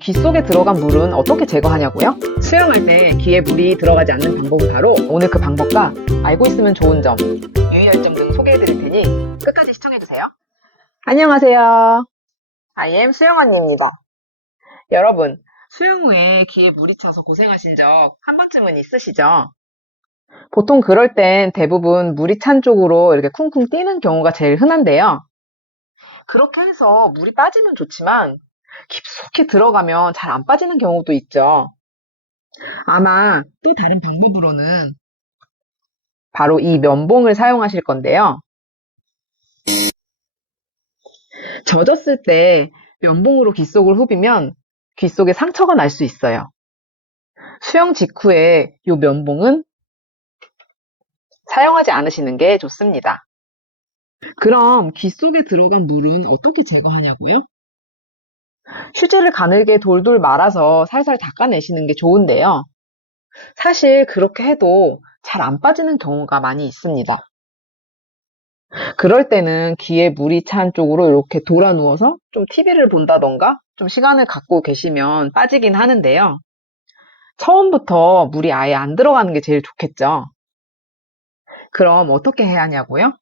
귀 속에 들어간 물은 어떻게 제거하냐고요? 수영할 때 귀에 물이 들어가지 않는 방법은 바로 오늘 그 방법과 알고 있으면 좋은 점, 유의할 점 등 소개해드릴 테니 끝까지 시청해주세요. 안녕하세요. I am 수영 언니입니다. 여러분, 수영 후에 귀에 물이 차서 고생하신 적 한 번쯤은 있으시죠? 보통 그럴 땐 대부분 물이 찬 쪽으로 이렇게 쿵쿵 뛰는 경우가 제일 흔한데요. 그렇게 해서 물이 빠지면 좋지만 깊숙이 들어가면 잘 안 빠지는 경우도 있죠. 아마 또 다른 방법으로는 바로 이 면봉을 사용하실 건데요. 젖었을 때 면봉으로 귀 속을 후비면 귀 속에 상처가 날 수 있어요. 수영 직후에 이 면봉은 사용하지 않으시는 게 좋습니다. 그럼 귀 속에 들어간 물은 어떻게 제거하냐고요? 휴지를 가늘게 돌돌 말아서 살살 닦아내시는 게 좋은데요. 사실 그렇게 해도 잘 안 빠지는 경우가 많이 있습니다. 그럴 때는 귀에 물이 찬 쪽으로 이렇게 돌아 누워서 좀 TV를 본다던가 좀 시간을 갖고 계시면 빠지긴 하는데요. 처음부터 물이 아예 안 들어가는 게 제일 좋겠죠. 그럼 어떻게 해야 하냐고요?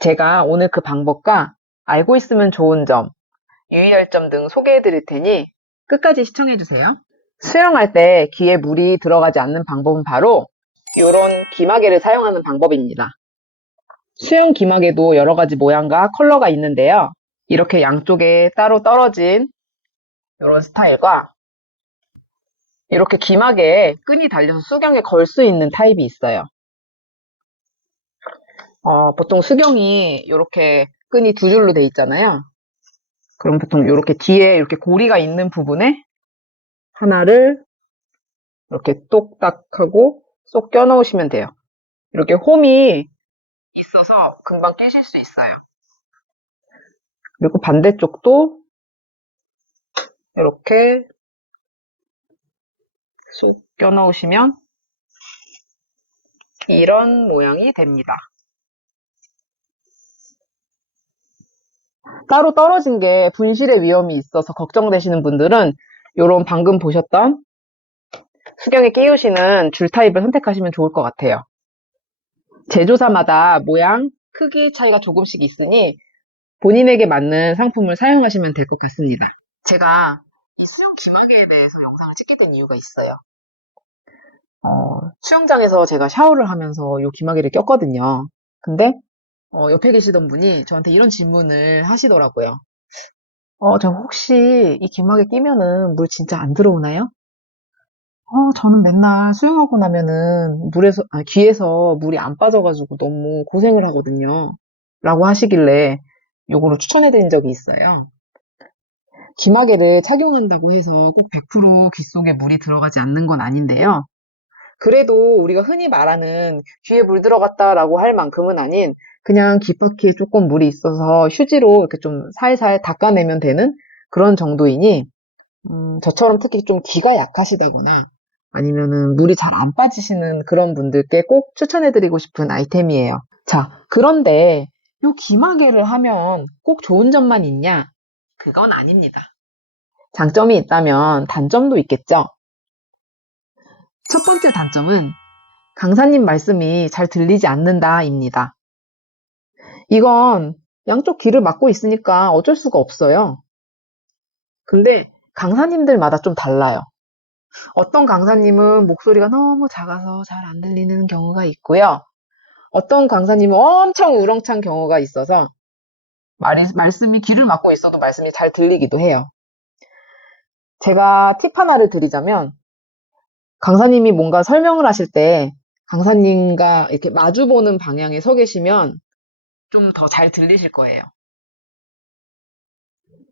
제가 오늘 그 방법과 알고 있으면 좋은 점, 유의할 점 등 소개해 드릴 테니 끝까지 시청해 주세요. 수영할 때 귀에 물이 들어가지 않는 방법은 바로 이런 귀마개를 사용하는 방법입니다. 수영 귀마개도 여러 가지 모양과 컬러가 있는데요. 이렇게 양쪽에 따로 떨어진 이런 스타일과 이렇게 귀마개에 끈이 달려서 수경에 걸 수 있는 타입이 있어요. 보통 수경이 이렇게 끈이 두 줄로 돼 있잖아요. 그럼 보통 이렇게 뒤에 이렇게 고리가 있는 부분에 하나를 이렇게 똑딱하고 쏙 껴 넣으시면 돼요. 이렇게 홈이 있어서 금방 끼실 수 있어요. 그리고 반대쪽도 이렇게 쏙 껴 넣으시면 이런 모양이 됩니다. 따로 떨어진 게 분실의 위험이 있어서 걱정되시는 분들은 이런 방금 보셨던 수경에 끼우시는 줄 타입을 선택하시면 좋을 것 같아요. 제조사마다 모양, 크기 차이가 조금씩 있으니 본인에게 맞는 상품을 사용하시면 될 것 같습니다. 제가 이 수영 귀마개에 대해서 영상을 찍게 된 이유가 있어요. 수영장에서 제가 샤워를 하면서 이 귀마개를 꼈거든요. 근데 옆에 계시던 분이 저한테 이런 질문을 하시더라고요. 저 혹시 이 귀마개 끼면은 물 진짜 안 들어오나요? 저는 맨날 수영하고 나면은 귀에서 물이 안 빠져가지고 너무 고생을 하거든요. 라고 하시길래 요거를 추천해드린 적이 있어요. 귀마개를 착용한다고 해서 꼭 100%귀 속에 물이 들어가지 않는 건 아닌데요. 그래도 우리가 흔히 말하는 귀에 물 들어갔다라고 할 만큼은 아닌 그냥 귓바퀴에 조금 물이 있어서 휴지로 이렇게 좀 살살 닦아내면 되는 그런 정도이니 저처럼 특히 좀 귀가 약하시다거나 아니면은 물이 잘 안 빠지시는 그런 분들께 꼭 추천해드리고 싶은 아이템이에요. 자, 그런데 이 귀마개를 하면 꼭 좋은 점만 있냐? 그건 아닙니다. 장점이 있다면 단점도 있겠죠? 첫 번째 단점은 강사님 말씀이 잘 들리지 않는다입니다. 이건 양쪽 귀를 막고 있으니까 어쩔 수가 없어요. 근데 강사님들마다 좀 달라요. 어떤 강사님은 목소리가 너무 작아서 잘 안 들리는 경우가 있고요. 어떤 강사님은 엄청 우렁찬 경우가 있어서 말씀이 귀를 막고 있어도 말씀이 잘 들리기도 해요. 제가 팁 하나를 드리자면 강사님이 뭔가 설명을 하실 때 강사님과 이렇게 마주보는 방향에 서 계시면 좀 더 잘 들리실 거예요.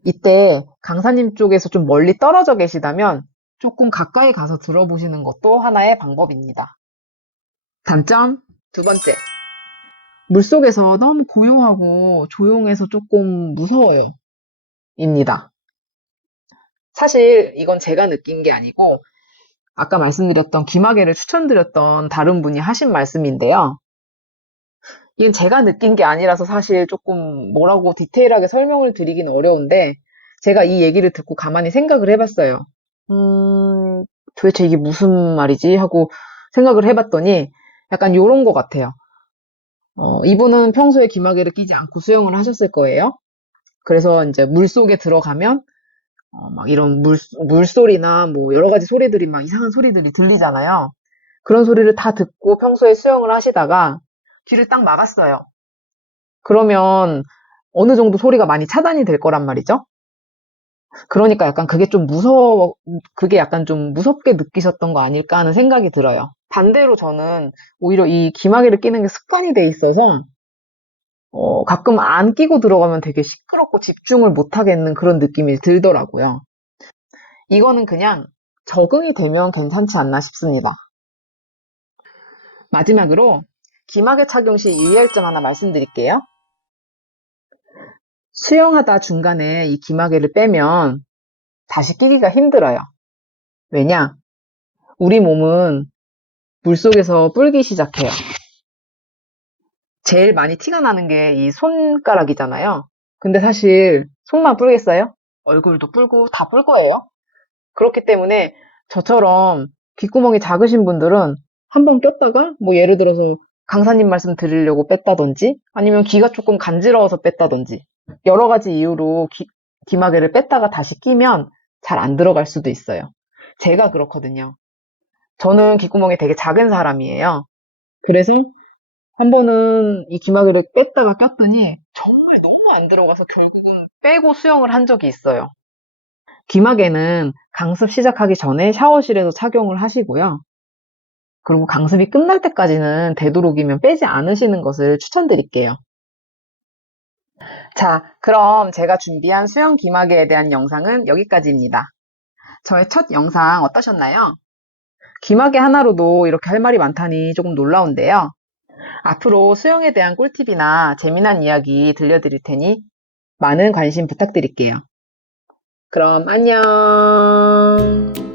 이때 강사님 쪽에서 좀 멀리 떨어져 계시다면 조금 가까이 가서 들어보시는 것도 하나의 방법입니다. 단점 두 번째. 물속에서 너무 고요하고 조용해서 조금 무서워요. 입니다. 사실 이건 제가 느낀 게 아니고 아까 말씀드렸던 귀마개를 추천드렸던 다른 분이 하신 말씀인데요. 이건 제가 느낀 게 아니라서 사실 조금 뭐라고 디테일하게 설명을 드리긴 어려운데 제가 이 얘기를 듣고 가만히 생각을 해봤어요. 도대체 이게 무슨 말이지? 하고 생각을 해봤더니 약간 요런 것 같아요. 이분은 평소에 기마개를 끼지 않고 수영을 하셨을 거예요. 그래서 이제 물 속에 들어가면 막 이런 물소리나 뭐 여러 가지 소리들이 막 이상한 소리들이 들리잖아요. 그런 소리를 다 듣고 평소에 수영을 하시다가 귀를 딱 막았어요. 그러면 어느 정도 소리가 많이 차단이 될 거란 말이죠. 그러니까 약간 그게 약간 좀 무섭게 느끼셨던 거 아닐까 하는 생각이 들어요. 반대로 저는 오히려 이 귀마개를 끼는 게 습관이 돼 있어서 가끔 안 끼고 들어가면 되게 시끄럽고 집중을 못 하겠는 그런 느낌이 들더라고요. 이거는 그냥 적응이 되면 괜찮지 않나 싶습니다. 마지막으로 귀마개 착용 시 유의할 점 하나 말씀드릴게요. 수영하다 중간에 이 귀마개를 빼면 다시 끼기가 힘들어요. 왜냐? 우리 몸은 물속에서 불기 시작해요. 제일 많이 티가 나는 게 이 손가락이잖아요. 근데 사실 손만 불겠어요? 얼굴도 불고 다 불 거예요. 그렇기 때문에 저처럼 귓구멍이 작으신 분들은 한번 꼈다가 뭐 예를 들어서 강사님 말씀 드리려고 뺐다든지 아니면 귀가 조금 간지러워서 뺐다든지 여러 가지 이유로 귀마개를 뺐다가 다시 끼면 잘 안 들어갈 수도 있어요. 제가 그렇거든요. 저는 귓구멍이 되게 작은 사람이에요. 그래서 한 번은 이 귀마개를 뺐다가 꼈더니 정말 너무 안 들어가서 결국은 빼고 수영을 한 적이 있어요. 귀마개는 강습 시작하기 전에 샤워실에서 착용을 하시고요. 그리고 강습이 끝날 때까지는 되도록이면 빼지 않으시는 것을 추천드릴게요. 자, 그럼 제가 준비한 수영 귀마개에 대한 영상은 여기까지입니다. 저의 첫 영상 어떠셨나요? 귀마개 하나로도 이렇게 할 말이 많다니 조금 놀라운데요. 앞으로 수영에 대한 꿀팁이나 재미난 이야기 들려드릴 테니 많은 관심 부탁드릴게요. 그럼 안녕!